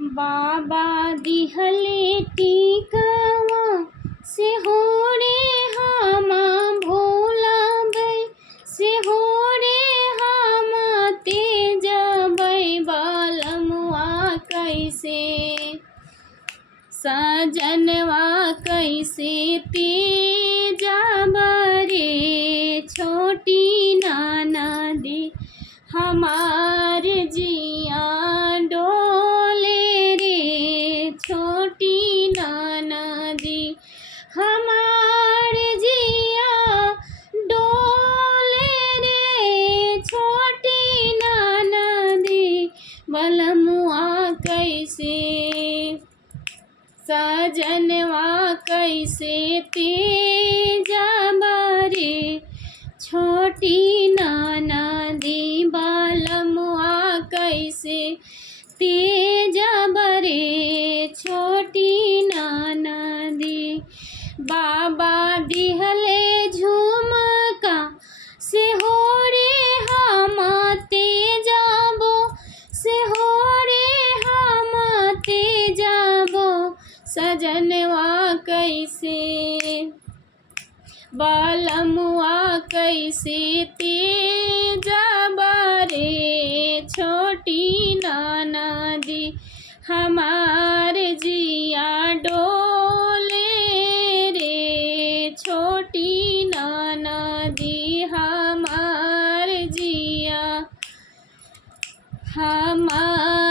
बाबा दिहले टीकावा से हो रे हमा भोला गई से हो रे हमा तेज बालमुआ कैसे सजनवा कैसे तेजा बरे छोटी नाना दी हमार जिया डोले रे छोटी नाना दी हमार जिया डोले रे छोटी नाना दी बलमुआ कैसे सजनवा कैसे तेजा बरे छोटी नाना दी बालमुआ कैसे तेजा बरे छोटी नाना दी बाबा दिहले झुमका से हो रे हमा तेजाबो से हो रे हमा तेजाबो सजनवा कैसे बालमुआ कैसे तेजा बरे छोटी नाना दी हमार जिया डोले रे छोटी नाना दी हमार जिया हमार